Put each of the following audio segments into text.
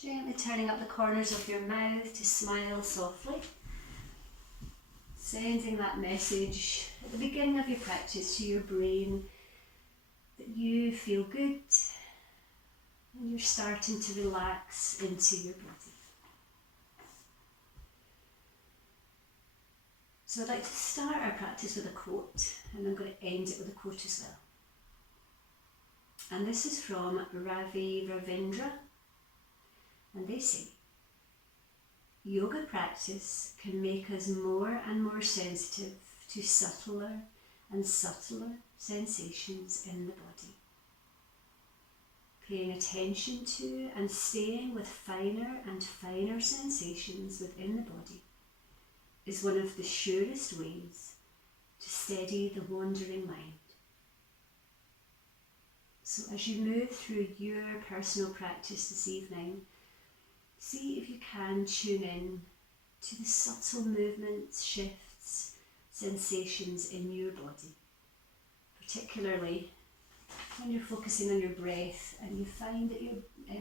Gently turning up the corners of your mouth to smile softly. Sending that message at the beginning of your practice to your brain that you feel good and you're starting to relax into your body. So I'd like to start our practice with a quote, and I'm going to end it with a quote as well. And this is from Ravi Ravindra, and they say, yoga practice can make us more and more sensitive to subtler and subtler sensations in the body. Paying attention to and staying with finer and finer sensations within the body is one of the surest ways to steady the wandering mind. So as you move through your personal practice this evening, see if you can tune in to the subtle movements, shifts, sensations in your body, particularly when you're focusing on your breath and you find that your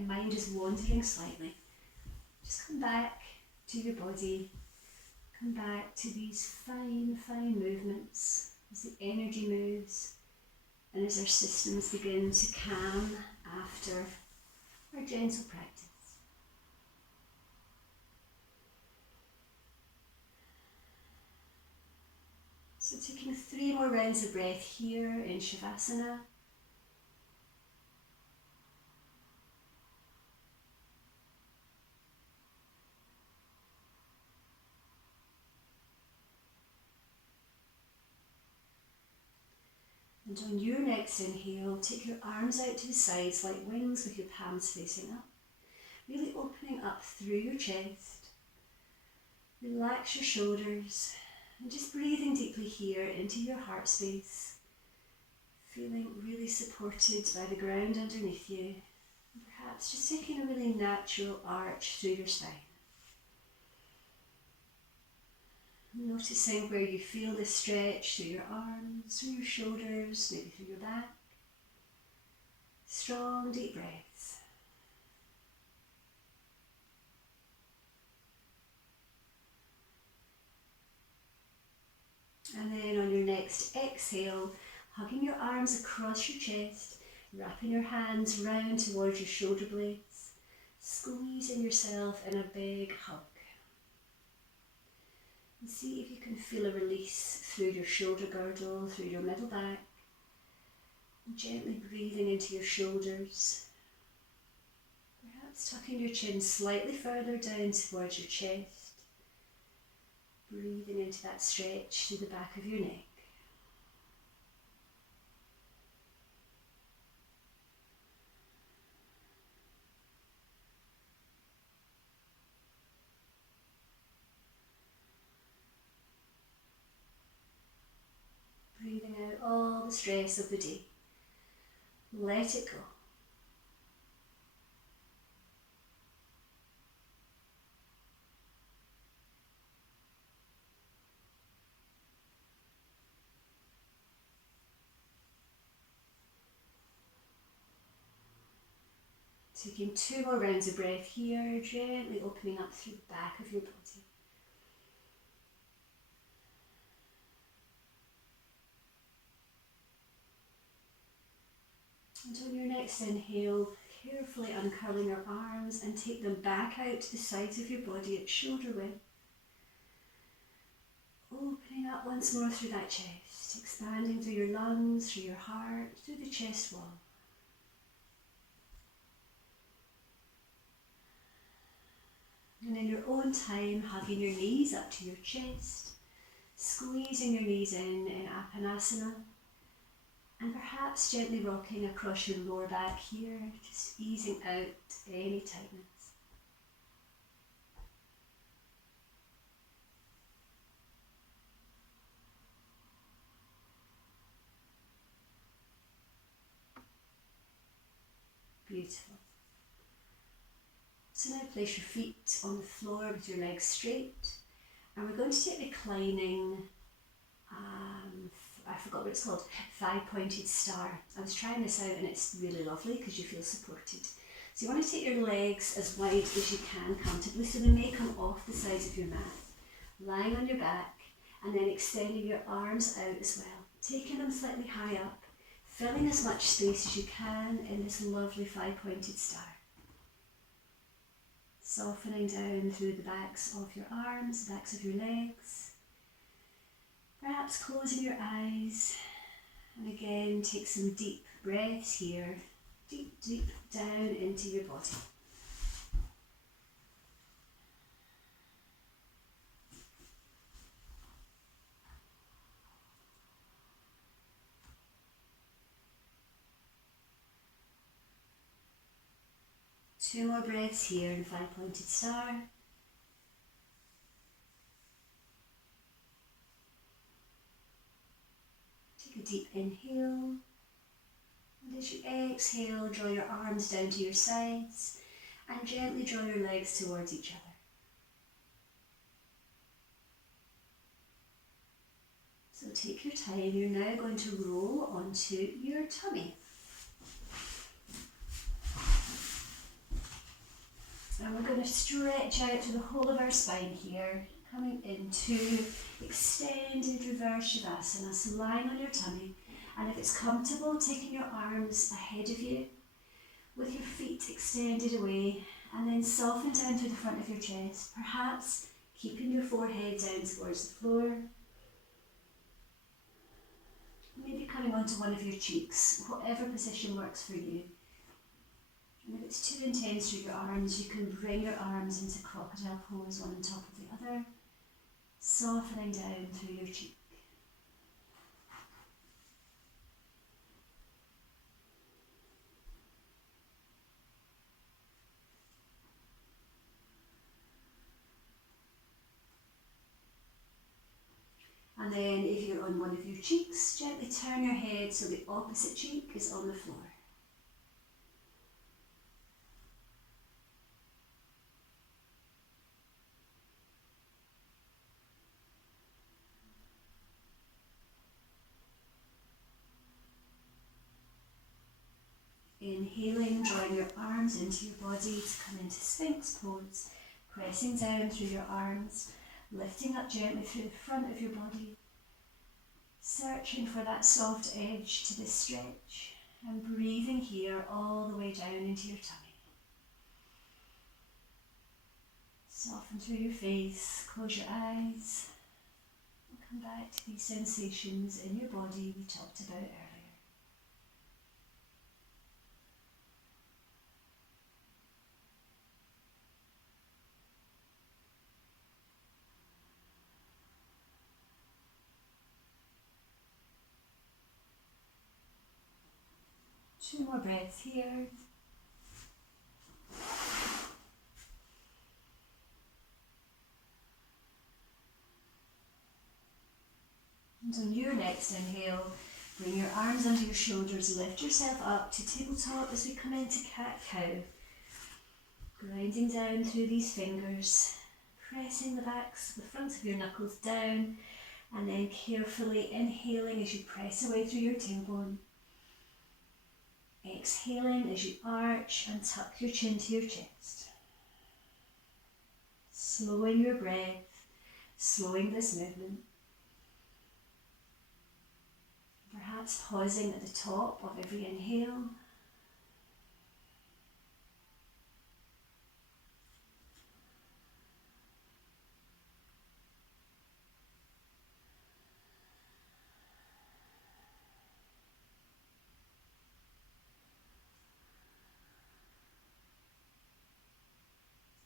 mind is wandering slightly. Just come back to your body, come back to these fine, fine movements as the energy moves and as our systems begin to calm after our gentle practice. So taking 3 more rounds of breath here in Shavasana. And on your next inhale, take your arms out to the sides like wings with your palms facing up. Really opening up through your chest. Relax your shoulders and just breathing deeply here into your heart space. Feeling really supported by the ground underneath you. And perhaps just taking a really natural arch through your spine. Noticing where you feel the stretch through your arms, through your shoulders, maybe through your back. Strong, deep breaths. And then on your next exhale, hugging your arms across your chest, wrapping your hands round towards your shoulder blades, squeezing yourself in a big hug. And see if you can feel a release through your shoulder girdle, through your middle back. And gently breathing into your shoulders. Perhaps tucking your chin slightly further down towards your chest. Breathing into that stretch through the back of your neck. Breathing out all the stress of the day. Let it go. Taking 2 more rounds of breath here, gently opening up through the back of your body. And on your next inhale, carefully uncurling your arms and take them back out to the sides of your body at shoulder width. Opening up once more through that chest, expanding through your lungs, through your heart, through the chest wall. And in your own time, hugging your knees up to your chest, squeezing your knees in Apanasana, and perhaps gently rocking across your lower back here, just easing out any tightness. Beautiful. So now place your feet on the floor with your legs straight, and we're going to take reclining, I forgot what it's called, 5-pointed star. I was trying this out and it's really lovely because you feel supported. So you want to take your legs as wide as you can comfortably, so they may come off the sides of your mat. Lying on your back and then extending your arms out as well. Taking them slightly high up, filling as much space as you can in this lovely 5-pointed star. Softening down through the backs of your arms, the backs of your legs. Perhaps closing your eyes. And again, take some deep breaths here. Deep, deep down into your body. Two more breaths here in 5-pointed star. Take a deep inhale. And as you exhale, draw your arms down to your sides and gently draw your legs towards each other. So take your time. You're now going to roll onto your tummy. And we're going to stretch out through the whole of our spine here, coming into extended reverse Shavasana. So lying on your tummy, and if it's comfortable, taking your arms ahead of you, with your feet extended away, and then soften down through the front of your chest, perhaps keeping your forehead down towards the floor. Maybe coming onto one of your cheeks, whatever position works for you. And if it's too intense through your arms, you can bring your arms into crocodile pose, one on top of the other, softening down through your cheek. And then if you're on one of your cheeks, gently turn your head so the opposite cheek is on the floor. Inhaling, drawing your arms into your body to come into Sphinx pose, pressing down through your arms, lifting up gently through the front of your body, searching for that soft edge to this stretch, and breathing here all the way down into your tummy. Soften through your face, close your eyes, and come back to these sensations in your body we talked about earlier. Two more breaths here. And on your next inhale, bring your arms under your shoulders, lift yourself up to tabletop as we come into cat-cow. Grinding down through these fingers, pressing the backs, the fronts of your knuckles down, and then carefully inhaling as you press away through your tailbone. Exhaling as you arch and tuck your chin to your chest. Slowing your breath, slowing this movement. Perhaps pausing at the top of every inhale.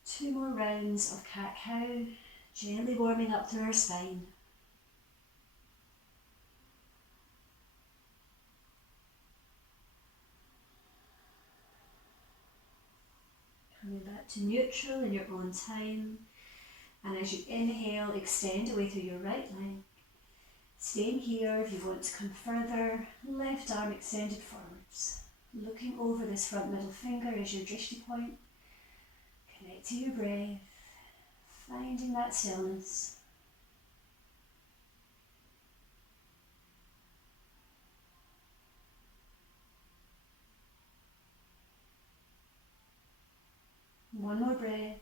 Two more rounds of cat-cow, gently warming up through our spine. Coming back to neutral in your own time. And as you inhale, extend away through your right leg. Staying here if you want to come further, left arm extended forwards. Looking over this front middle finger as your drishti point. Connect to your breath, finding that stillness. One more breath.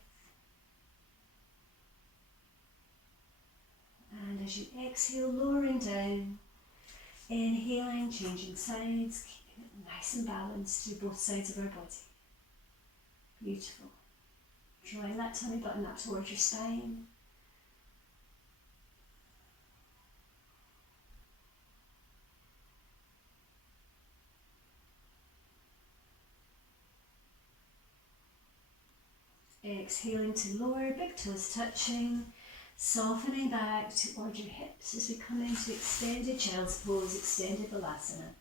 And as you exhale, lowering down, inhaling, changing sides, keeping it nice and balanced through both sides of our body. Beautiful. Drawing that tummy button up towards your spine. Exhaling to lower, big toes touching, softening back toward your hips as we come into extended child's pose, extended balasana.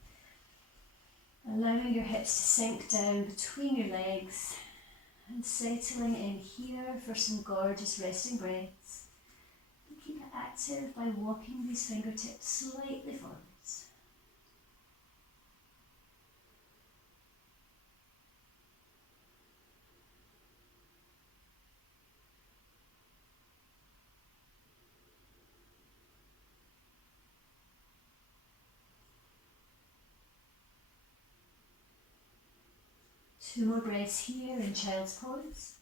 Allowing your hips to sink down between your legs and settling in here for some gorgeous resting breaths. And keep it active by walking these fingertips slightly forwards. Two more breaths here in child's pose.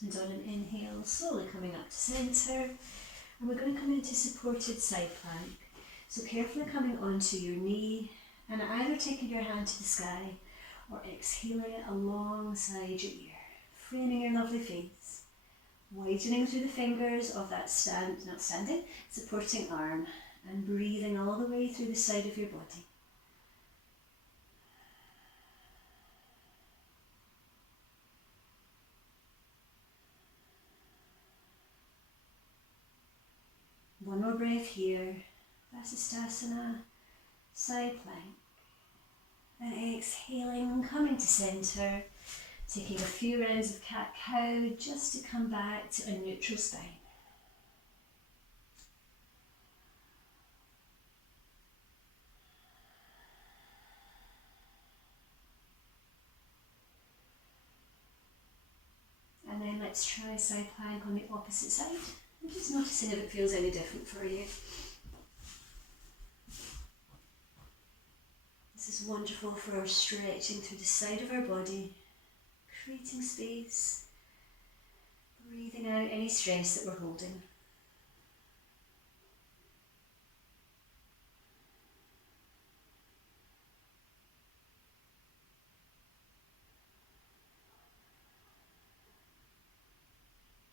And on an inhale, slowly coming up to centre. And we're going to come into supported side plank. So carefully coming onto your knee and either taking your hand to the sky or exhaling it alongside your ear, framing your lovely face. Widening through the fingers of that supporting arm and breathing all the way through the side of your body. One more breath here, Vasisthasana, side plank. And exhaling, coming to centre. Taking a few rounds of cat-cow just to come back to a neutral spine. And then let's try side plank on the opposite side. And just noticing if it feels any different for you. This is wonderful for our stretching through the side of our body. Creating space, breathing out any stress that we're holding.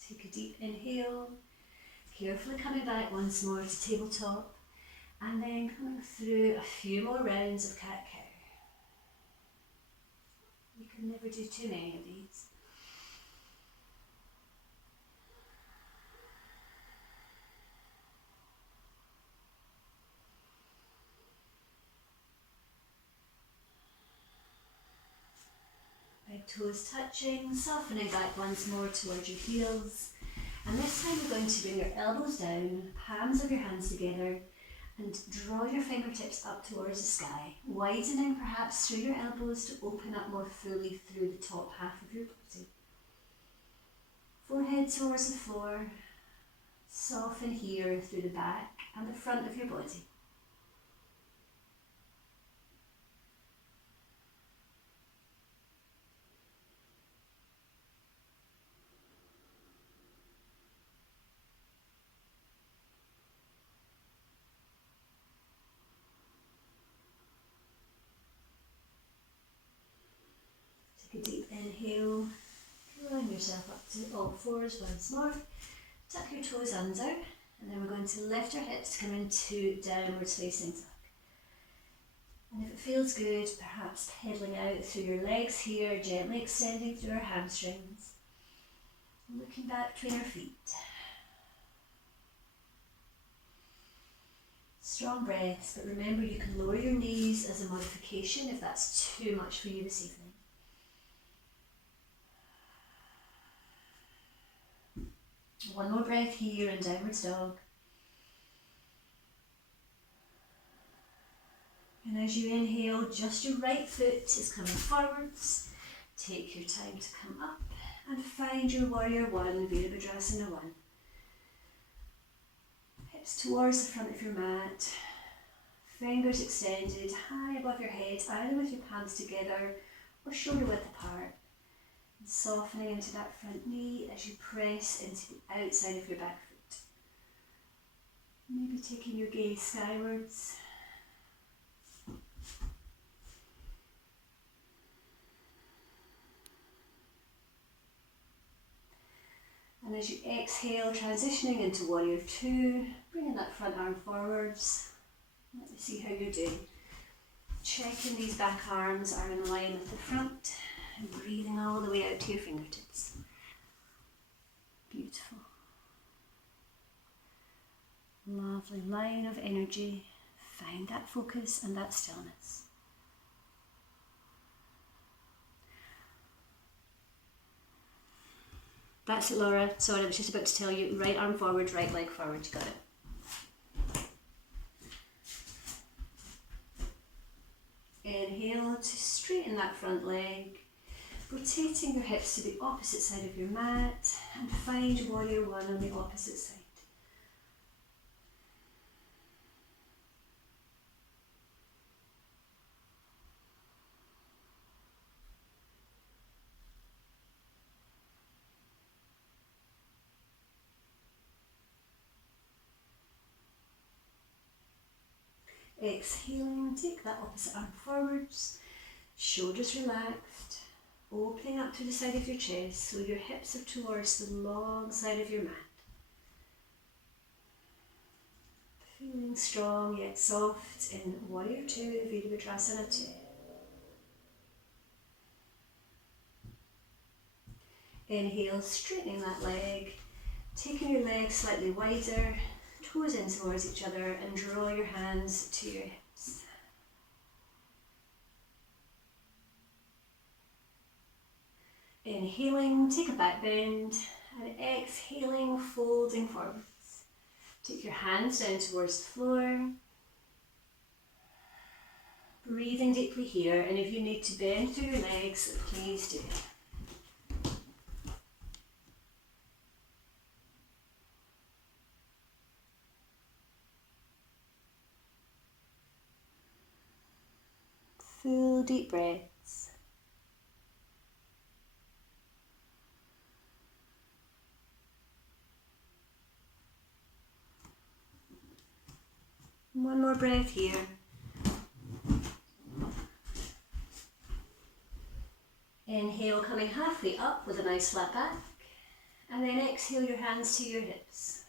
Take a deep inhale, carefully coming back once more to tabletop, and then coming through a few more rounds of cat-cow. You can never do too many of these. Big toes touching, softening back once more towards your heels. And this time we're going to bring your elbows down, palms of your hands together, and draw your fingertips up towards the sky, widening perhaps through your elbows to open up more fully through the top half of your body. Forehead towards the floor, soften here through the back and the front of your body. Take a deep inhale, drawing yourself up to all fours once more. Tuck your toes under, and then we're going to lift our hips to come into downwards facing dog. And if it feels good, perhaps pedaling out through your legs here, gently extending through our hamstrings. Looking back between our feet. Strong breaths, but remember you can lower your knees as a modification if that's too much for you this evening. One more breath here in downwards dog. And as you inhale, just your right foot is coming forwards. Take your time to come up and find your warrior one, Virabhadrasana 1. hips towards the front of your mat, fingers extended high above your head, either with your palms together or shoulder width apart. And softening into that front knee as you press into the outside of your back foot. Maybe taking your gaze skywards. And as you exhale, transitioning into warrior two, bringing that front arm forwards. Let me see how you're doing. Checking these back arms are in line with the front and breathing all the way out to your fingertips. Beautiful. Lovely line of energy. Find that focus and that stillness. That's it, Laura. Sorry, I was just about to tell you, right arm forward, right leg forward. You got it. Inhale to straighten that front leg, rotating your hips to the opposite side of your mat, and find warrior one on the opposite side. Exhaling, take that opposite arm forwards, shoulders relaxed, opening up to the side of your chest so your hips are towards the long side of your mat. Feeling strong yet soft in warrior two, Virabhadrasana 2. Inhale, straightening that leg, taking your legs slightly wider, toes in towards each other, and draw your hands to your hips. Inhaling, take a back bend, and exhaling, folding forwards. Take your hands down towards the floor. Breathing deeply here, and if you need to bend through your legs, please do. Full deep breaths. One more breath here. Inhale, coming halfway up with a nice flat back, and then exhale your hands to your hips.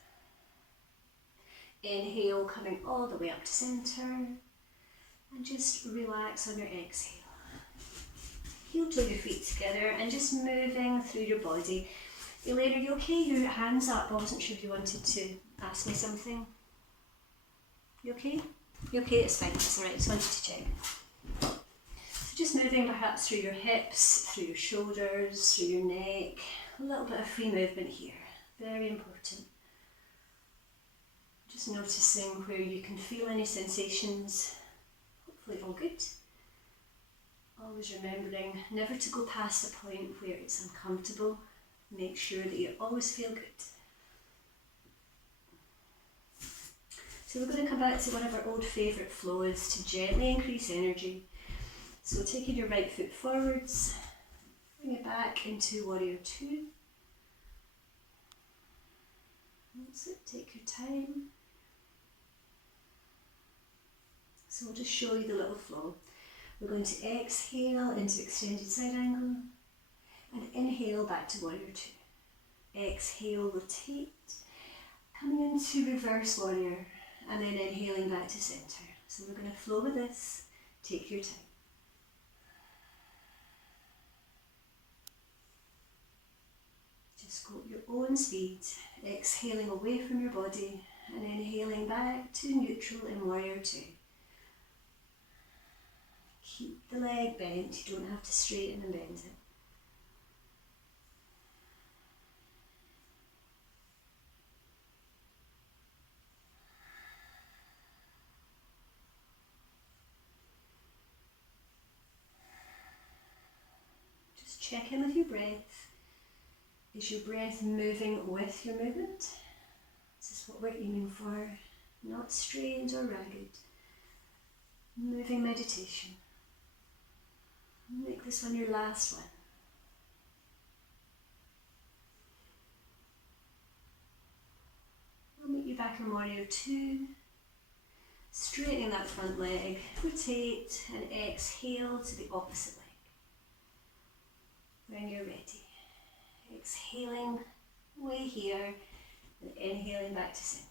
Inhale, coming all the way up to center. And just relax on your exhale. Heel toe your feet together and just moving through your body. Elaine, are you okay? Your hands up. I wasn't sure if you wanted to ask me something. You okay? You okay? It's fine. It's alright. Just wanted to check. So just moving perhaps through your hips, through your shoulders, through your neck. A little bit of free movement here. Very important. Just noticing where you can feel any sensations. Hopefully all good. Always remembering never to go past the point where it's uncomfortable. Make sure that you always feel good. So we're going to come back to one of our old favourite flows to gently increase energy. So taking your right foot forwards, bring it back into warrior two. That's it, take your time. So we'll just show you the little flow. We're going to exhale into extended side angle and inhale back to warrior two. Exhale, rotate, coming into reverse warrior and then inhaling back to center. So we're going to flow with this. Take your time. Just go at your own speed, exhaling away from your body and inhaling back to neutral in warrior two. Keep the leg bent, you don't have to straighten and bend it. Just check in with your breath. Is your breath moving with your movement? Is this That's what we're aiming for, not strained or ragged. Moving meditation. Make this one your last one. I'll meet you back in warrior two. Straightening that front leg, rotate and exhale to the opposite leg. When you're ready. Exhaling way here and inhaling back to center.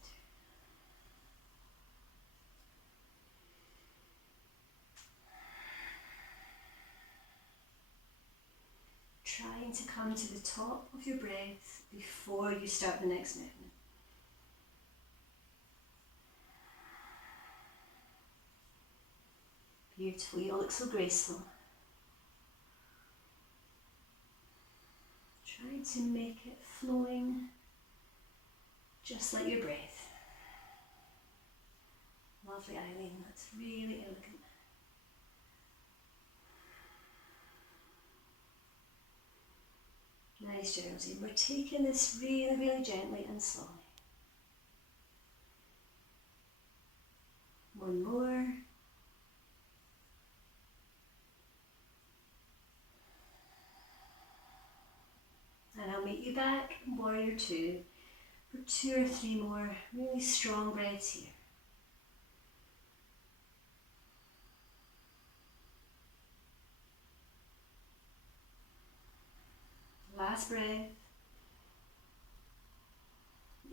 Trying to come to the top of your breath before you start the next movement. Beautiful, you all look so graceful. Try to make it flowing just like your breath. Lovely, Eileen, that's really elegant. Nice, Geraldine. We're taking this really, really gently and slowly. One more. And I'll meet you back in warrior two for 2 or 3 more really strong breaths here. Last breath.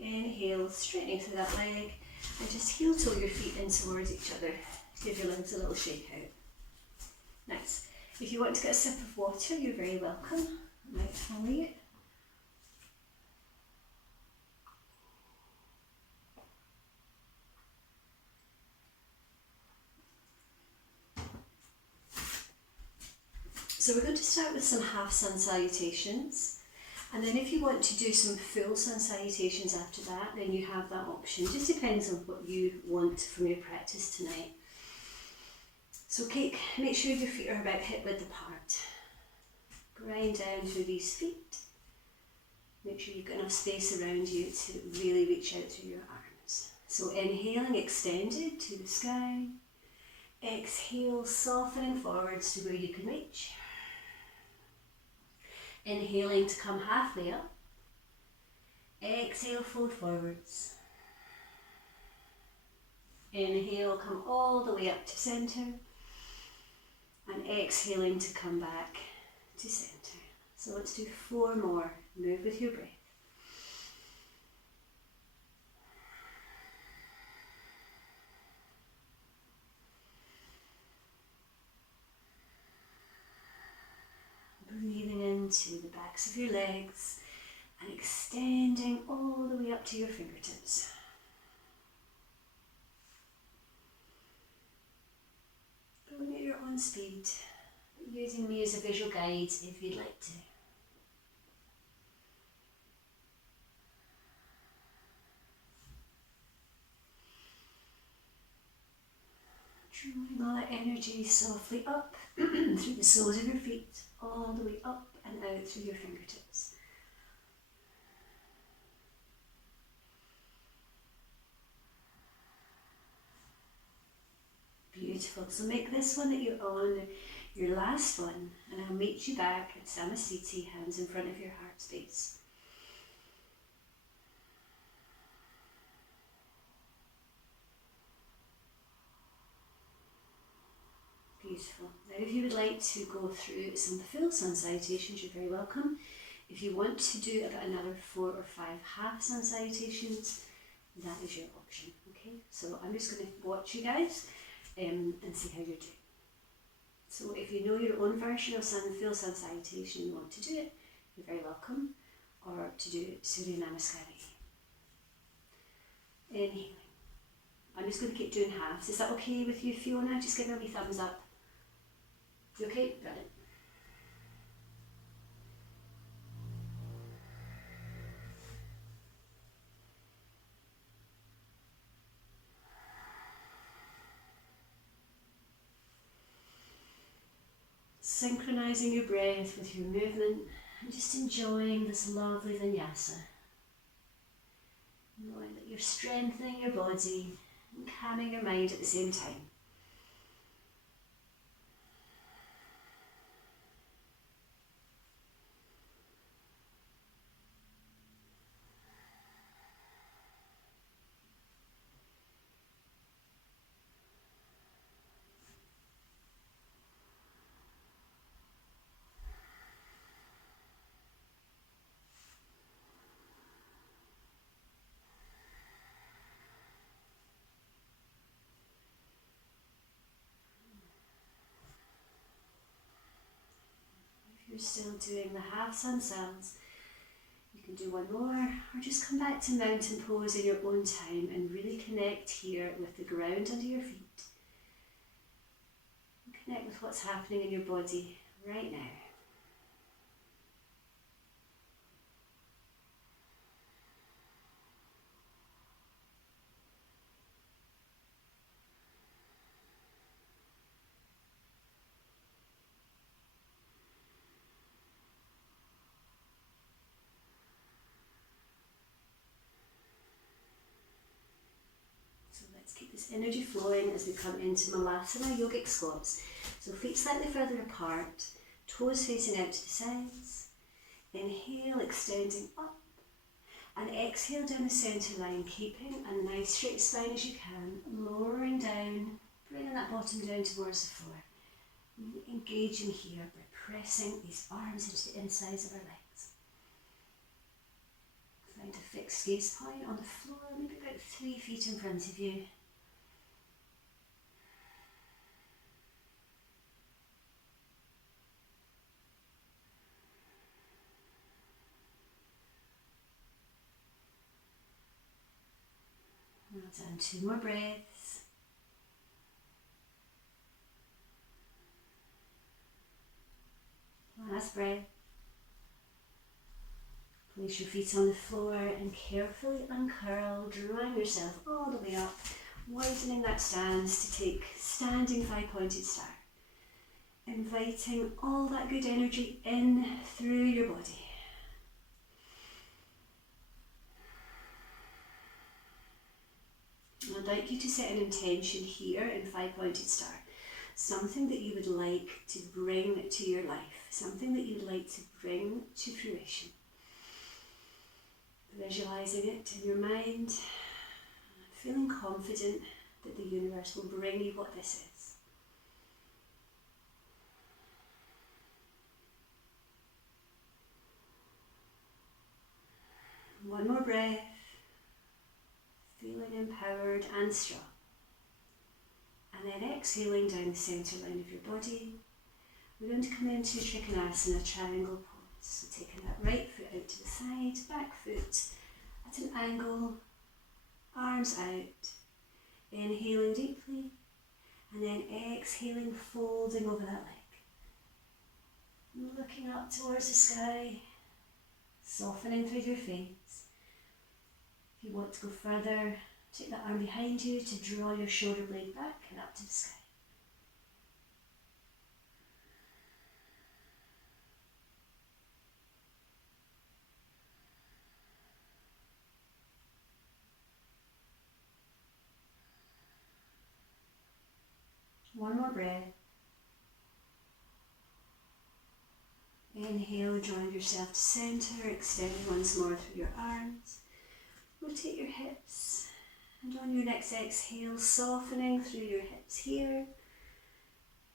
Inhale, straightening through that leg, and just heel toe your feet in towards each other. Give your legs a little shake out. Nice. If you want to get a sip of water, you're very welcome. I might follow you. So we're going to start with some half sun salutations, and then if you want to do some full sun salutations after that, then you have that option. Just depends on what you want from your practice tonight. So make sure your feet are about hip width apart. Grind down through these feet. Make sure you've got enough space around you to really reach out through your arms. So inhaling, extended to the sky. Exhale, softening forwards to where you can reach. Inhaling to come halfway up. Exhale, fold forwards. Inhale, come all the way up to centre. And exhaling to come back to centre. So let's do 4 more. Move with your breath. Breathing into the backs of your legs and extending all the way up to your fingertips. Going at your own speed, using me as a visual guide if you'd like to. Drawing all that energy softly up through the soles of your feet, all the way up and out through your fingertips. Beautiful. So make this one that you're on your last one, and I'll meet you back at Samasthiti, hands in front of your heart space. Beautiful. Now if you would like to go through some full sun salutations, you're very welcome. If you want to do about another 4 or 5 half sun salutations, that is your option. Okay, so I'm just going to watch you guys and see how you're doing. So if you know your own version of full sun salutation and you want to do it, you're very welcome. Or to do Surya Namaskara. Inhaling. I'm just going to keep doing halves. Is that okay with you, Fiona? Just give me a wee thumbs up. You okay? Brilliant. Synchronizing your breath with your movement and just enjoying this lovely vinyasa. Knowing that you're strengthening your body and calming your mind at the same time. You're still doing the half sun sounds. You can do one more, or just come back to mountain pose in your own time and really connect here with the ground under your feet. And connect with what's happening in your body right now. So let's keep this energy flowing as we come into Melatonin Yogic squats. So feet slightly further apart, toes facing out to the sides. Inhale, extending up, and exhale down the centre line, keeping a nice straight spine as you can, lowering down, bringing that bottom down towards the floor. Really engaging here by pressing these arms into the insides of our legs. Find a fixed gaze point on the floor, maybe about 3 feet in front of you. Well done, 2 more breaths. Last breath. Place your feet on the floor and carefully uncurl, drawing yourself all the way up, widening that stance to take standing 5-pointed star. Inviting all that good energy in through your body. I'd like you to set an intention here in 5-pointed star. Something that you would like to bring to your life. Something that you'd like to bring to fruition. Visualizing it in your mind. Feeling confident that the universe will bring you what this is. One more breath. Feeling empowered and strong. And then exhaling down the centre line of your body. We're going to come into Trikonasana, triangle pose. So taking that right foot out to the side, back foot at an angle, arms out. Inhaling deeply, and then exhaling, folding over that leg. Looking up towards the sky, softening through your face. If you want to go further, take that arm behind you to draw your shoulder blade back and up to the sky. One more breath. Inhale, drawing yourself to centre, extending once more through your arms. Rotate your hips, and on your next exhale, softening through your hips here,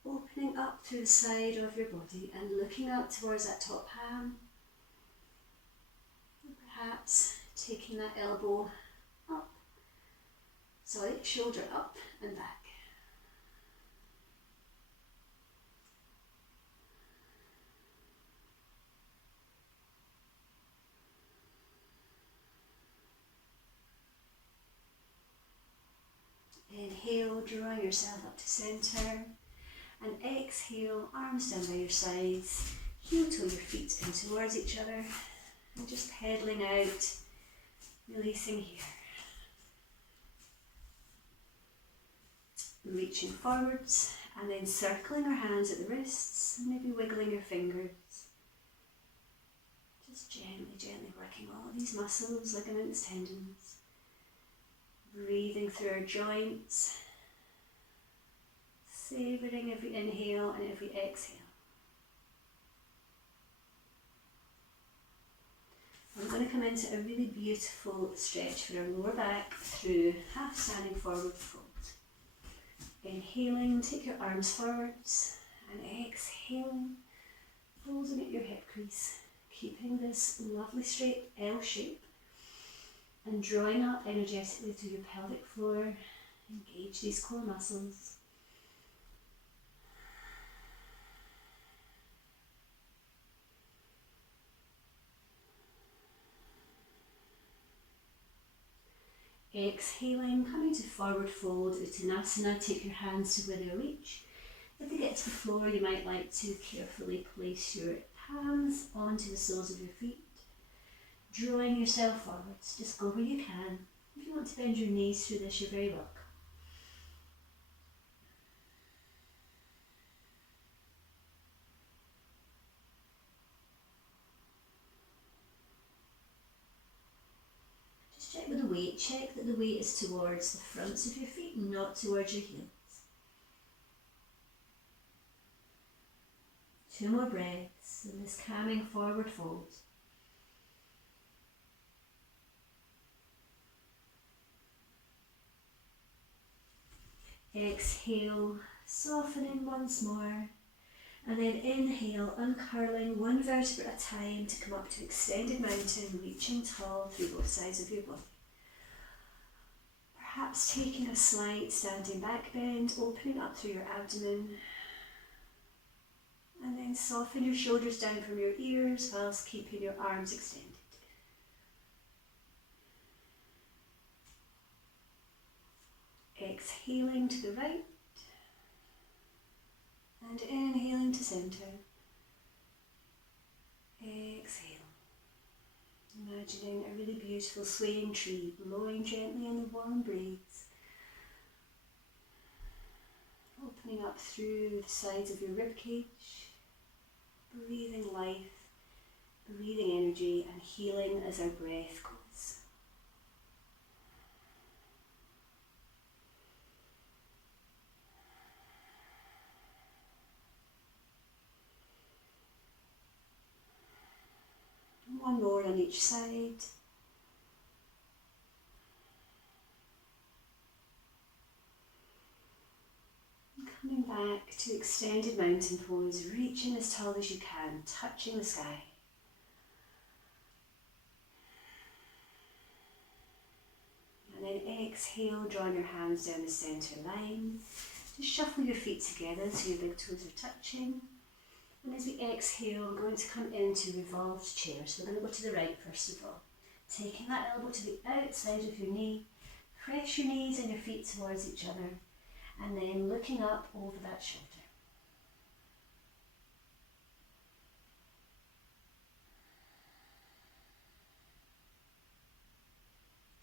opening up through the side of your body and looking up towards that top ham. And perhaps taking that elbow up, shoulder up and back. Inhale, drawing yourself up to centre, and exhale, arms down by your sides, heel toe your feet in towards each other, and just pedaling out, releasing here. Reaching forwards, and then circling our hands at the wrists, and maybe wiggling your fingers. Just gently, gently working all of these muscles, ligaments, tendons. Breathing through our joints, savouring every inhale and every exhale. I'm going to come into a really beautiful stretch for our lower back through half standing forward fold. Inhaling, take your arms forwards, and exhaling, folding at your hip crease, keeping this lovely straight L shape and drawing up energetically through your pelvic floor. Engage these core muscles. Exhaling, coming to forward fold, Uttanasana, take your hands to where they reach. If they get to the floor, you might like to carefully place your hands onto the soles of your feet, drawing yourself forwards. Just go where you can. If you want to bend your knees through this, you're very welcome. Check with the weight. Check that the weight is towards the fronts of your feet, not towards your heels. 2 more breaths in this calming forward fold. Exhale, softening once more. And then inhale, uncurling one vertebra at a time to come up to extended mountain, reaching tall through both sides of your body. Perhaps taking a slight standing back bend, opening up through your abdomen. And then soften your shoulders down from your ears whilst keeping your arms extended. Exhaling to the right. And inhaling to centre. Exhale. Imagining a really beautiful swaying tree blowing gently in the warm breeze. Opening up through the sides of your ribcage. Breathing life, breathing energy and healing as our breath goes. One more on each side. And coming back to extended mountain pose, reaching as tall as you can, touching the sky. And then exhale, drawing your hands down the centre line. Just shuffle your feet together so your big toes are touching. And as we exhale, we're going to come into revolved chair. So we're going to go to the right first of all. Taking that elbow to the outside of your knee, press your knees and your feet towards each other, and then looking up over that shoulder.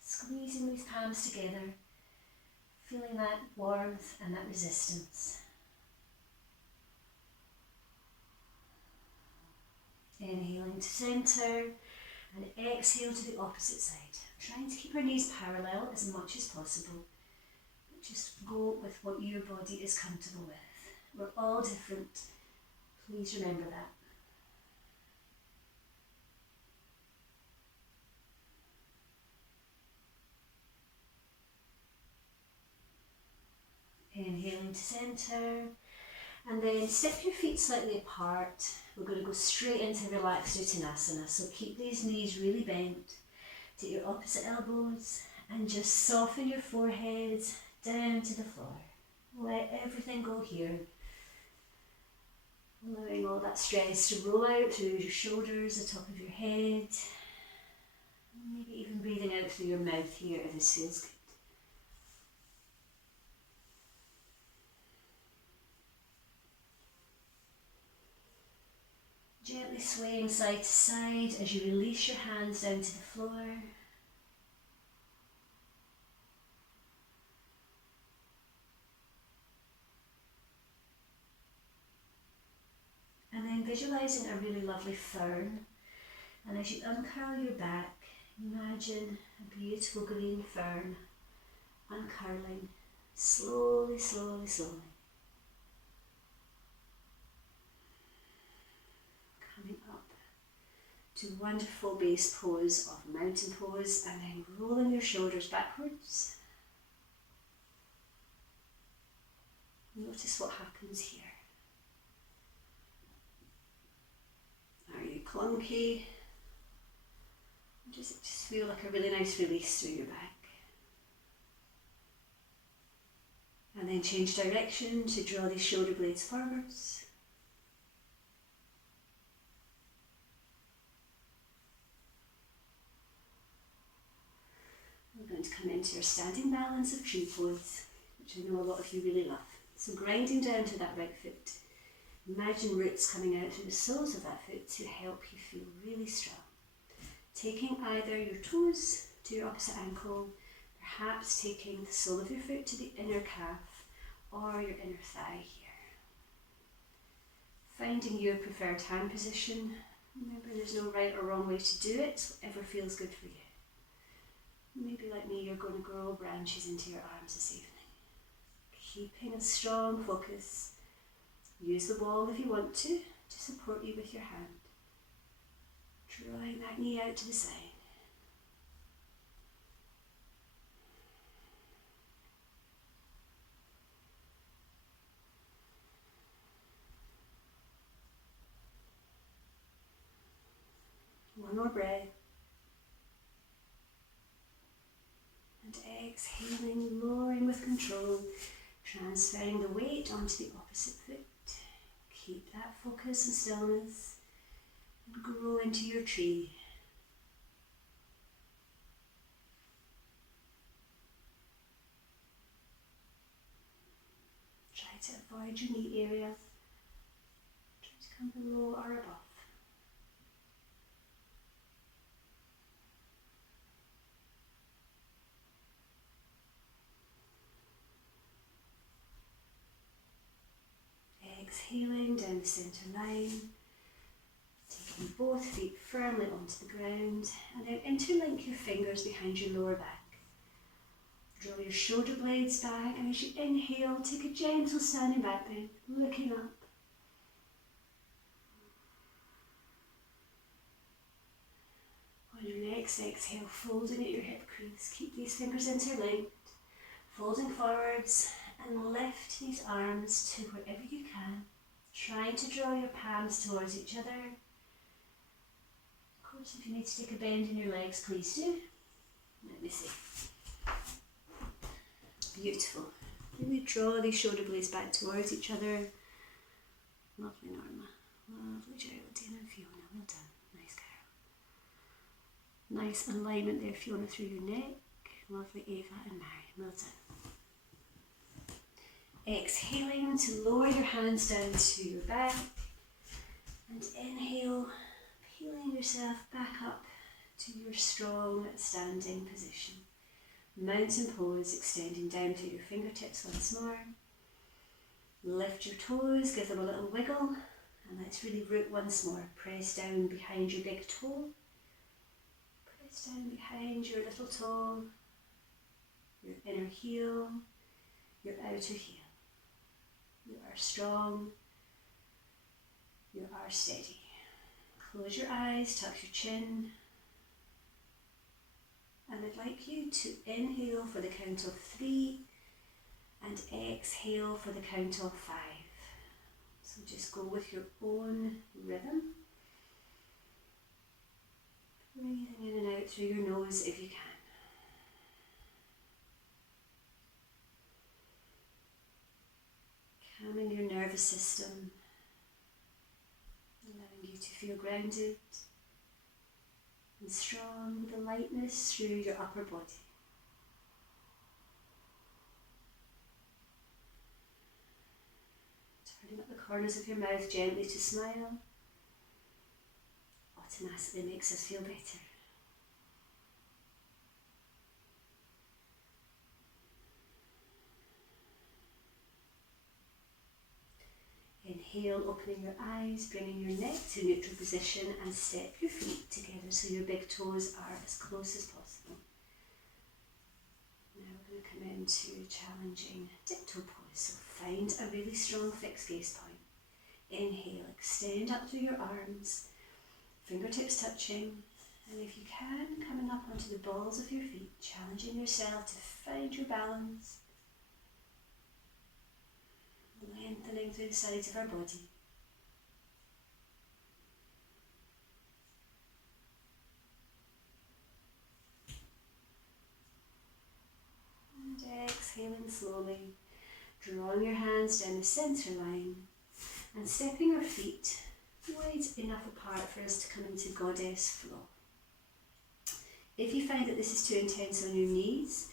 Squeezing these palms together, feeling that warmth and that resistance. Inhaling to centre and exhale to the opposite side. Trying to keep our knees parallel as much as possible. But just go with what your body is comfortable with. We're all different. Please remember that. Inhaling to centre. And then step your feet slightly apart. We're going to go straight into relaxed Uttanasana. So keep these knees really bent. Take your opposite elbows and just soften your forehead down to the floor. Let everything go here. Allowing all that stress to roll out through your shoulders, the top of your head. Maybe even breathing out through your mouth here if this feels good. Gently swaying side to side as you release your hands down to the floor. And then visualising a really lovely fern. And as you uncurl your back, imagine a beautiful green fern uncurling, slowly, slowly, slowly. Coming up to wonderful base pose of mountain pose, and then rolling your shoulders backwards. Notice what happens here. Are you clunky? Or does it just feel like a really nice release through your back? And then change direction to draw these shoulder blades forwards. We're going to come into your standing balance of tree pose, which I know a lot of you really love. So grinding down to that right foot. Imagine roots coming out through the soles of that foot to help you feel really strong. Taking either your toes to your opposite ankle, perhaps taking the sole of your foot to the inner calf or your inner thigh here. Finding your preferred hand position. Remember, there's no right or wrong way to do it, whatever feels good for you. Maybe like me, you're going to grow branches into your arms this evening. Keeping a strong focus. Use the wall if you want to support you with your hand. Drawing that knee out to the side. One more breath. And exhaling, lowering with control, transferring the weight onto the opposite foot. Keep that focus and stillness and grow into your tree. Try to avoid your knee area. Try to come below or above. Exhaling down the centre line, taking both feet firmly onto the ground, and then interlink your fingers behind your lower back. Draw your shoulder blades back, and as you inhale, take a gentle standing back bend, looking up. On your next exhale, folding at your hip crease, keep these fingers interlinked, folding forwards, and lift these arms to wherever you can, trying to draw your palms towards each other. Of course, if you need to take a bend in your legs, please do. Let me see. Beautiful. Really draw these shoulder blades back towards each other. Lovely, Norma. Lovely, Geraldine and Fiona. Well done. Nice, Carol. Nice alignment there, Fiona, through your neck. Lovely, Ava and Mary. Well done. Exhaling to lower your hands down to your back, and inhale, peeling yourself back up to your strong standing position. Mountain pose, extending down through your fingertips once more. Lift your toes, give them a little wiggle, and let's really root once more. Press down behind your big toe. Press down behind your little toe, your inner heel, your outer heel. You are strong, you are steady. Close your eyes, tuck your chin, and I'd like you to inhale for the count of 3 and exhale for the count of 5. So just go with your own rhythm. Breathing in and out through your nose if you can. Calming your nervous system, allowing you to feel grounded and strong with a lightness through your upper body. Turning up the corners of your mouth gently to smile automatically makes us feel better. Inhale, opening your eyes, bringing your neck to neutral position, and step your feet together so your big toes are as close as possible. Now we're We're going to come into challenging tiptoe pose. So find a really strong fixed gaze point. Inhale, extend up through your arms, fingertips touching. And if you can, coming up onto the balls of your feet, challenging yourself to find your balance. Lengthening through the sides of our body. And exhaling slowly, drawing your hands down the centre line and stepping our feet wide enough apart for us to come into goddess flow. If you find that this is too intense on your knees,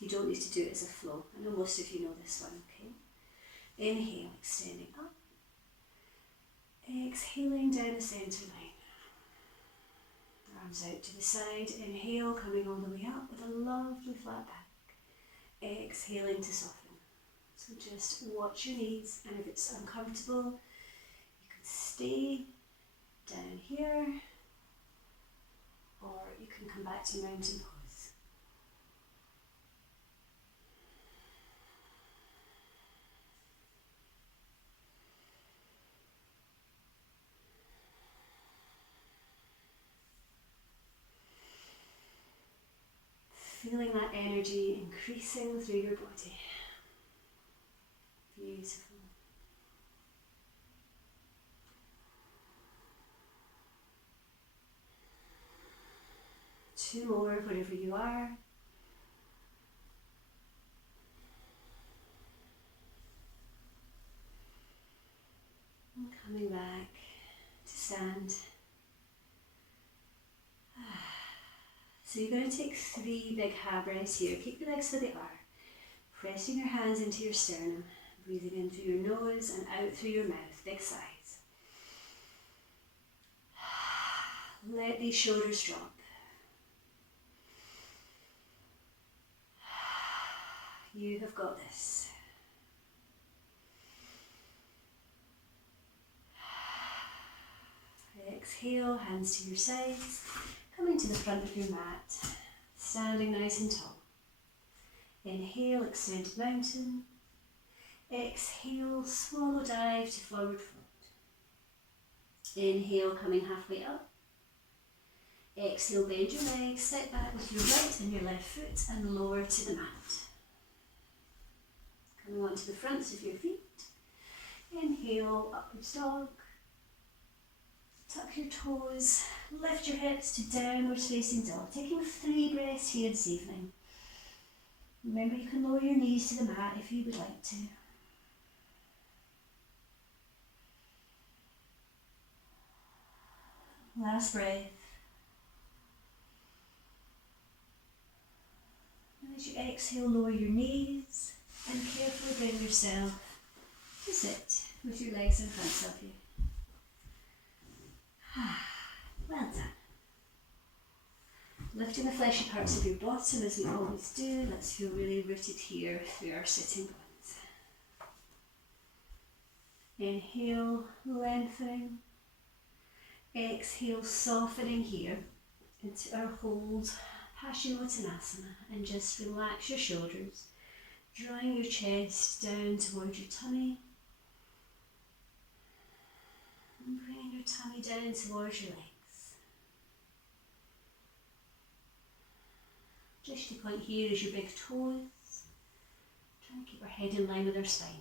you don't need to do it as a flow. I know most of you know this one, okay? Inhale, extending up. Exhaling down the centre line. Arms out to the side. Inhale, coming all the way up with a lovely flat back. Exhaling to soften. So just watch your knees, and if it's uncomfortable, you can stay down here, or you can come back to mountain pose. Feeling that energy increasing through your body. Beautiful. Two more wherever you are. And coming back to stand. So you're going to take 3 big half breaths here. Keep your legs where they are. Pressing your hands into your sternum. Breathing in through your nose and out through your mouth. Big sighs. Let these shoulders drop. You have got this. Exhale, hands to your sides. Coming to the front of your mat. Standing nice and tall. Inhale, extended mountain. Exhale, swallow dive to forward fold. Inhale, coming halfway up. Exhale, bend your legs, step back with your right and your left foot and lower to the mat. Coming onto the fronts of your feet. Inhale, upwards dog. Tuck your toes, lift your hips to downwards facing dog. Taking 3 breaths here this evening. Remember, you can lower your knees to the mat if you would like to. Last breath. And as you exhale, lower your knees and carefully bring yourself to sit with your legs in front of you. Well done. Lifting the fleshy parts of your bottom as we always do. Let's feel really rooted here through our sitting bones. Inhale, lengthening. Exhale, softening here into our hold, Paschimottanasana, and just relax your shoulders, drawing your chest down towards your tummy, and bringing your tummy down towards your legs. Just the point here is your big toes, trying to keep our head in line with our spine here.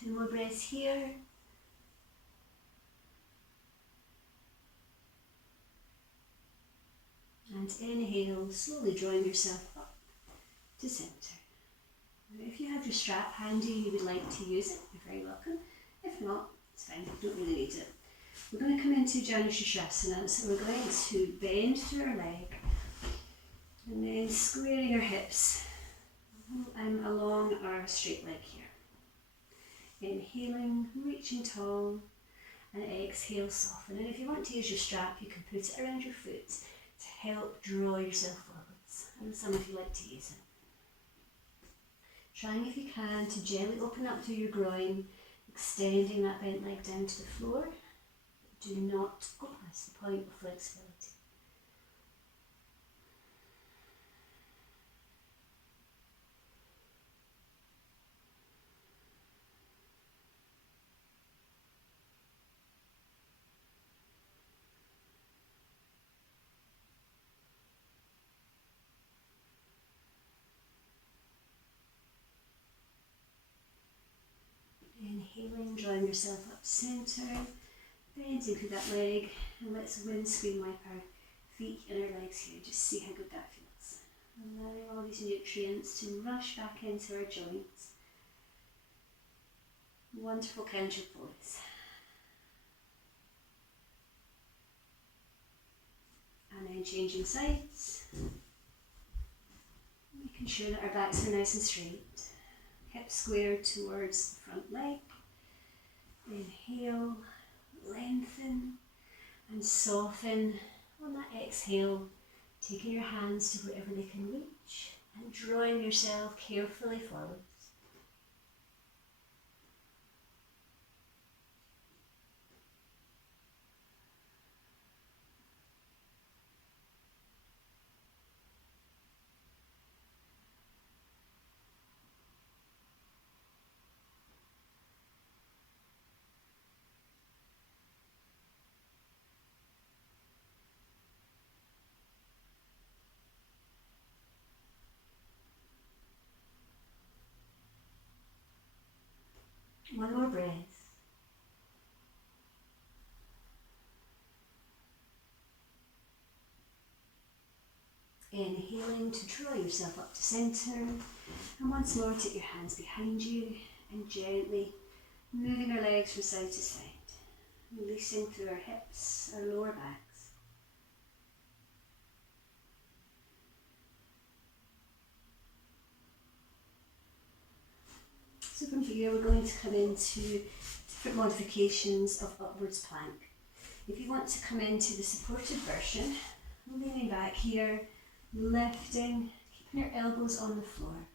Two more breaths here. And inhale, slowly drawing yourself up to centre. Now, if you have your strap handy and you would like to use it, you're very welcome. If not, it's fine, you don't really need it. We're going to come into Shivasana, so we're going to bend through our leg and then squaring our hips along our straight leg here. Inhaling, reaching tall, and exhale, soften. And if you want to use your strap, you can put it around your foot to help draw yourself forwards. And some of you like to use it. Trying if you can to gently open up through your groin, extending that bent leg down to the floor. Do not go past the point of flexibility. Inhaling, drawing yourself up to centre, bending through that leg, and let's windscreen wipe our feet and our legs here, just see how good that feels. Allowing all these nutrients to rush back into our joints. Wonderful counter pose. And then changing sides, making sure that our backs are nice and straight. Hips square towards the front leg. Inhale, lengthen and soften. On that exhale, taking your hands to wherever they can reach and drawing yourself carefully forward. One more breath. Inhaling to draw yourself up to centre, and once more take your hands behind you and gently moving our legs from side to side, releasing through our hips, our lower backs. So from here we're going to come into different modifications of upwards plank. If you want to come into the supported version, leaning back here, lifting, keeping your elbows on the floor.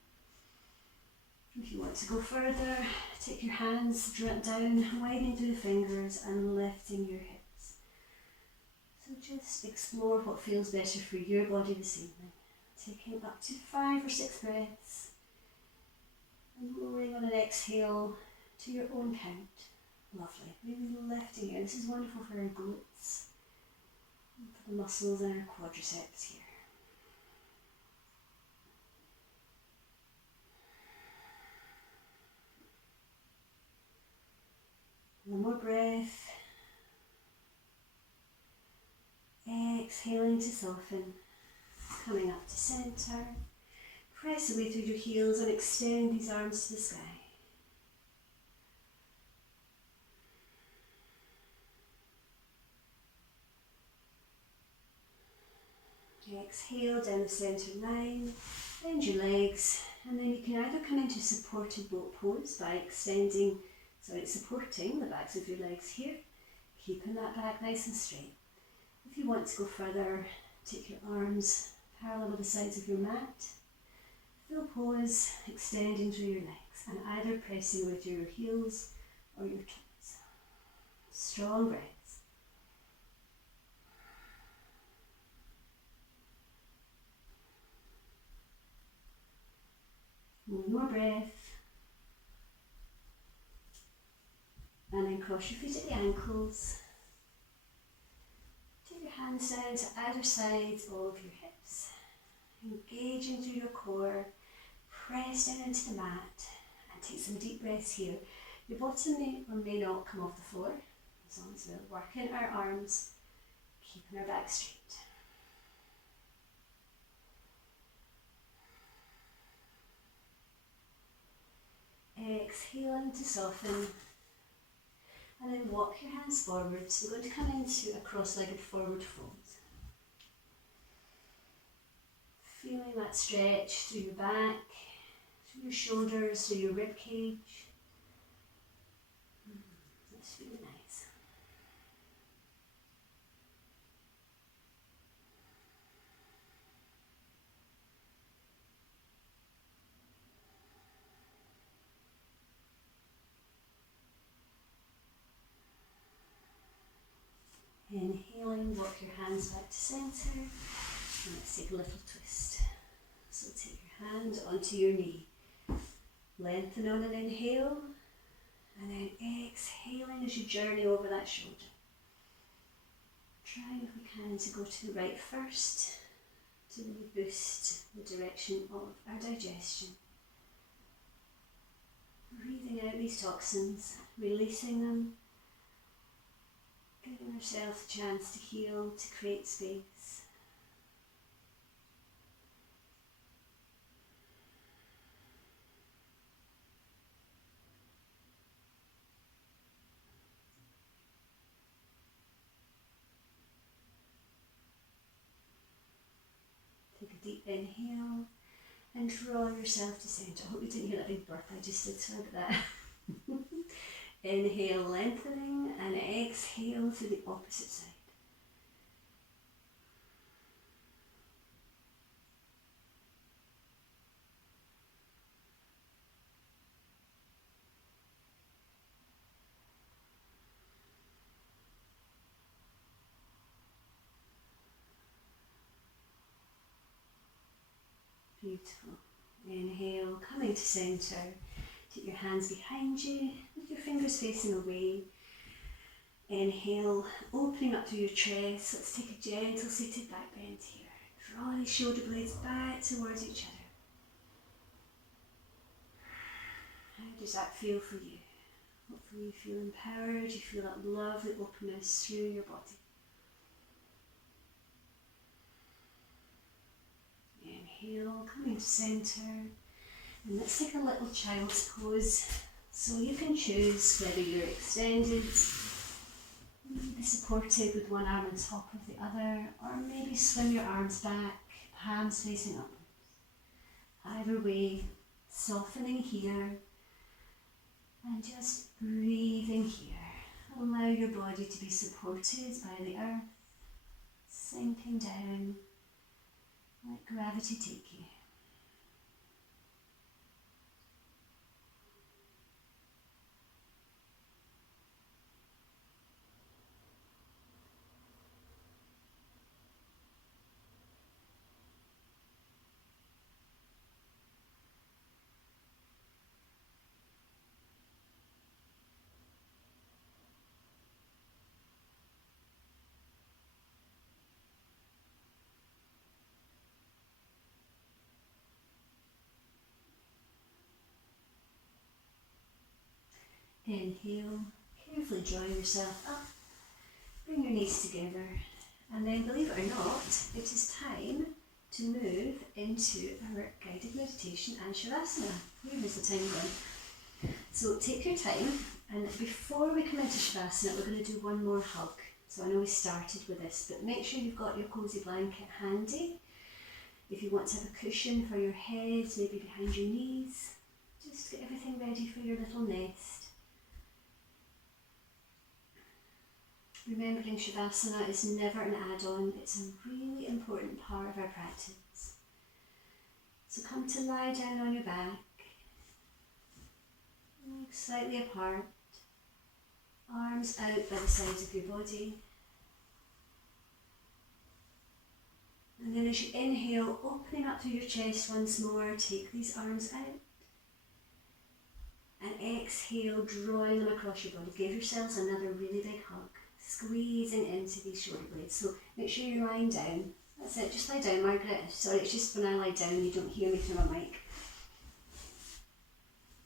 If you want to go further, take your hands down, widening through the fingers and lifting your hips. So just explore what feels better for your body this evening. Taking up to 5 or 6 breaths. And lowering on an exhale to your own count. Lovely. Really lifting here. This is wonderful for our glutes and for the muscles in our quadriceps here. One more breath. Exhaling to soften. Coming up to centre. Press away through your heels and extend these arms to the sky. Exhale down the centre line, bend your legs, and then you can either come into supported boat pose by supporting the backs of your legs here, keeping that back nice and straight. If you want to go further, take your arms parallel with the sides of your mat. Full pose, extending through your legs and either pressing with your heels or your toes. Strong breaths. One more breath. And then cross your feet at the ankles. Take your hands down to either side of your hips. Engaging through your core, press down into the mat and take some deep breaths here. Your bottom may or may not come off the floor, as long as we're working our arms, keeping our back straight. Exhaling to soften, and then walk your hands forward. So we're going to come into a cross-legged forward fold. Feeling that stretch through your back, through your shoulders, through your rib cage. That's really nice. hands back to centre. And let's take a little twist. So take your hand onto your knee. Lengthen on an inhale. And then exhaling as you journey over that shoulder. Trying, if we can, to go to the right first, to really boost the direction of our digestion. Breathing out these toxins, releasing them, giving ourselves a chance to heal, to create space. Take a deep inhale and draw yourself to centre. I hope you didn't hear that big birth I just did, sorry about that. Inhale, lengthening, and exhale to the opposite side. Beautiful. Inhale, coming to centre. Take your hands behind you with your fingers facing away. Inhale, opening up through your chest. Let's take a gentle seated back bend here. Draw the shoulder blades back towards each other. How does that feel for you? Hopefully you feel empowered, you feel that lovely openness through your body. Inhale, coming to centre, and let's take a little child's pose. So you can choose whether you're extended, maybe supported with one arm on top of the other, or maybe swing your arms back, palms facing upwards. Either way, softening here, and just breathing here. Allow your body to be supported by the earth, sinking down. Let gravity take you. Inhale, carefully draw yourself up, bring your knees together, and then, believe it or not, it is time to move into our guided meditation and Shavasana. Where is the time going? So take your time, and before we come into Shavasana, we're going to do one more hug. So I know we started with this, but make sure you've got your cosy blanket handy. If you want to have a cushion for your head, maybe behind your knees, just get everything ready for your little nest. Remembering Shivasana is never an add-on, it's a really important part of our practice. So come to lie down on your back, legs slightly apart, arms out by the sides of your body. And then as you inhale, opening up through your chest once more, take these arms out. And exhale, drawing them across your body. Give yourselves another really big hug. Squeezing into these shoulder blades. So make sure you're lying down. That's it, just lie down, Margaret. Sorry, it's just when I lie down you don't hear me through my mic.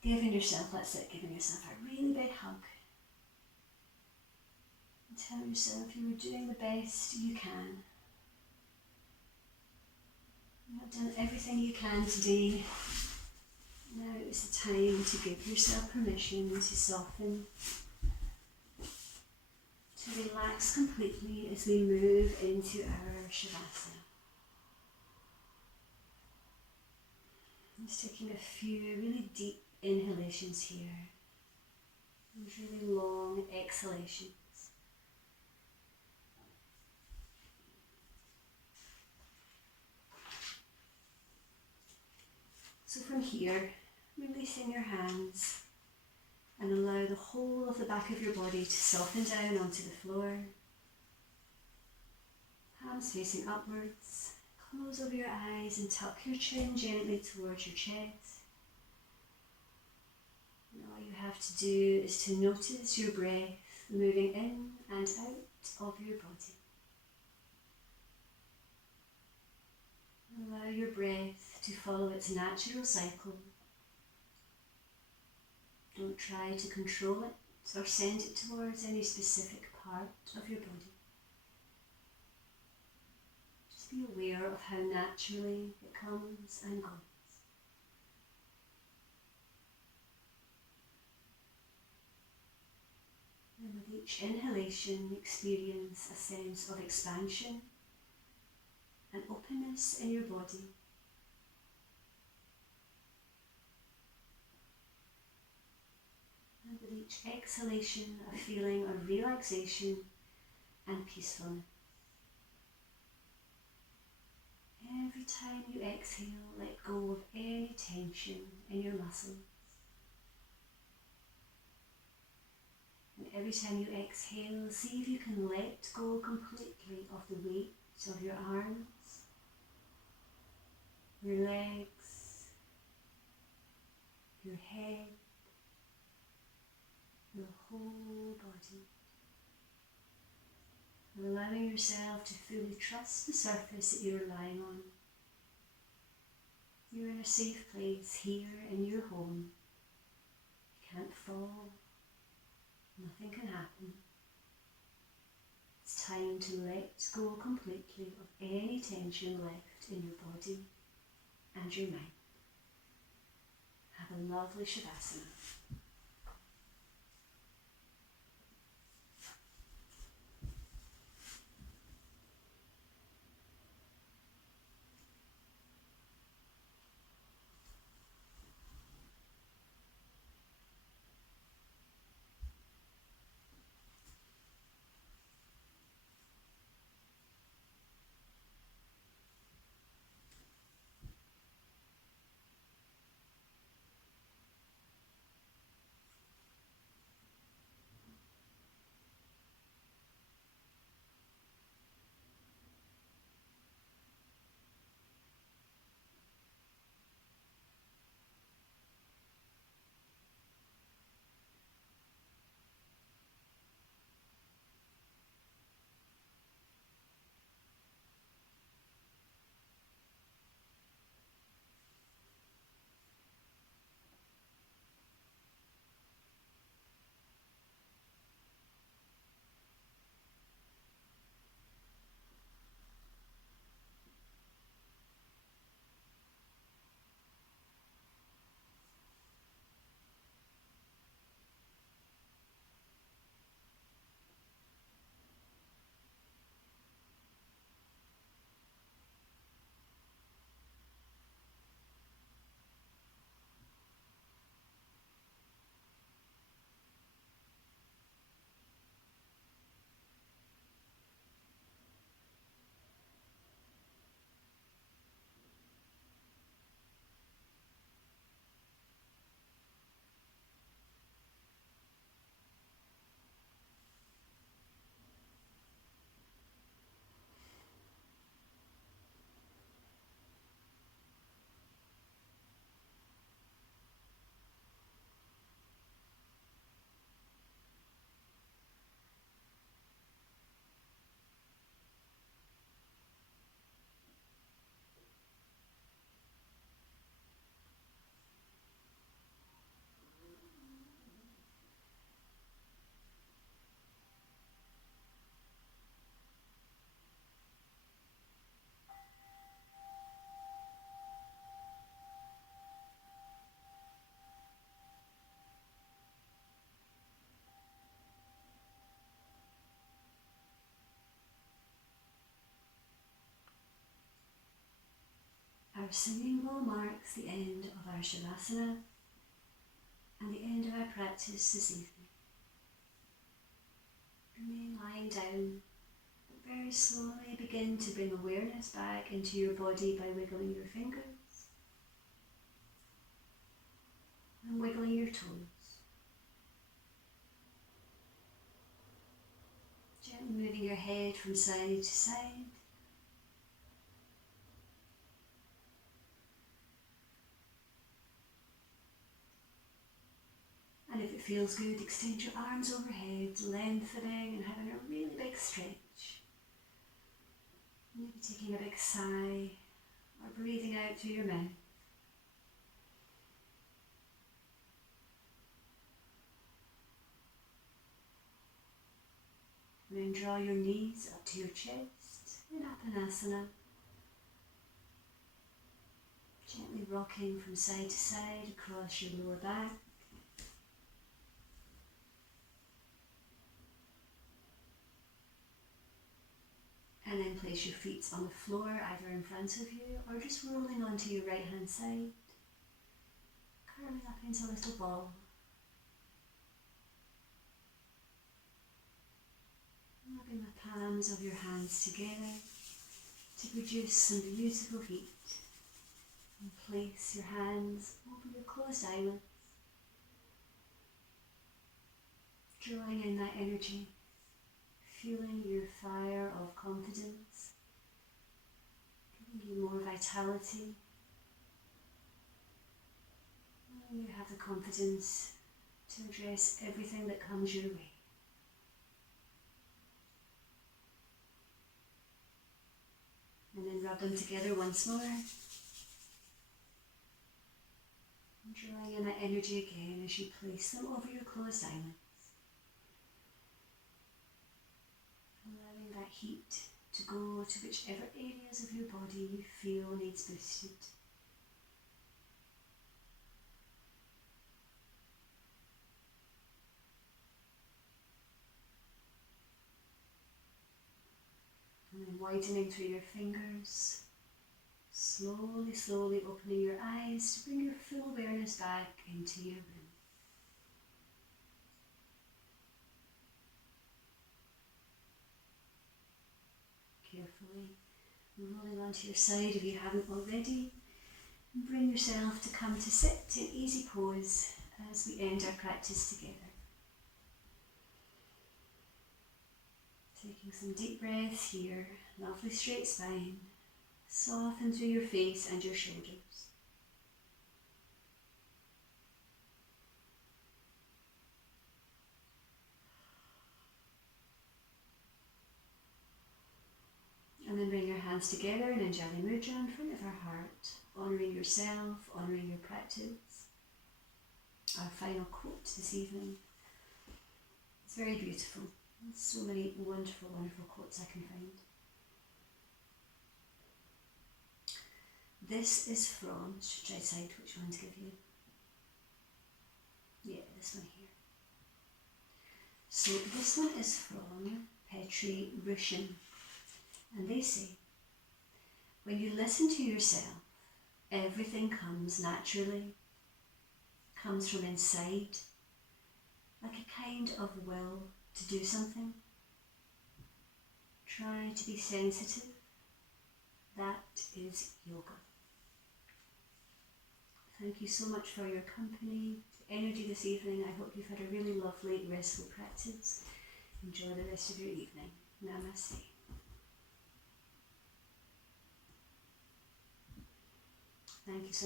Giving yourself, that's it, giving yourself a really big hug. And tell yourself you are doing the best you can. You have done everything you can today. Now is the time to give yourself permission to soften, to relax completely as we move into our Shavasana. Just taking a few really deep inhalations here, and really long exhalations. So from here, releasing your hands and allow the whole of the back of your body to soften down onto the floor. Palms facing upwards. Close over your eyes and tuck your chin gently towards your chest. And all you have to do is to notice your breath moving in and out of your body. Allow your breath to follow its natural cycle. Don't try to control it or send it towards any specific part of your body. Just be aware of how naturally it comes and goes. And with each inhalation, experience a sense of expansion and openness in your body. And with each exhalation, a feeling of relaxation and peacefulness. Every time you exhale, let go of any tension in your muscles. And every time you exhale, see if you can let go completely of the weight of your arms, your legs, your head, your whole body. Allowing yourself to fully trust the surface that you're lying on. You're in a safe place here in your home. You can't fall. Nothing can happen. It's time to let go completely of any tension left in your body and your mind. Have a lovely Shavasana. Our singing bowl marks the end of our Shavasana and the end of our practice this evening. Remain lying down, but very slowly begin to bring awareness back into your body by wiggling your fingers and wiggling your toes. Gently moving your head from side to side feels good, extend your arms overhead, lengthening and having a really big stretch. Maybe taking a big sigh or breathing out through your mouth. Then draw your knees up to your chest in Apanasana. Gently rocking from side to side across your lower back. And then place your feet on the floor, either in front of you or just rolling onto your right hand side. Curling up into a little ball. Rubbing the palms of your hands together to produce some beautiful heat. And place your hands over your closed eyelids, drawing in that energy, feeling your fire of confidence, giving you more vitality. And you have the confidence to address everything that comes your way. And then rub them together once more. And drawing in that energy again as you place them over your closed eyelids. Allowing that heat to go to whichever areas of your body you feel needs boosted. And then widening through your fingers, slowly, slowly opening your eyes to bring your full awareness back into your room. Carefully rolling onto your side if you haven't already, and bring yourself to come to sit in easy pose as we end our practice together. Taking some deep breaths here, lovely straight spine, soften through your face and your shoulders. And then bring your hands together in Anjali Mudra in front of our heart, honouring yourself, honouring your practice. Our final quote this evening. It's very beautiful. There's so many wonderful, wonderful quotes I can find. This is from, should I decide which one to give you? Yeah, this one here. So this one is from Petri Rushin. And they say, when you listen to yourself, everything comes naturally, comes from inside, like a kind of will to do something. Try to be sensitive. That is yoga. Thank you so much for your company, energy this evening. I hope you've had a really lovely, restful practice. Enjoy the rest of your evening. Namaste. Thank you so much.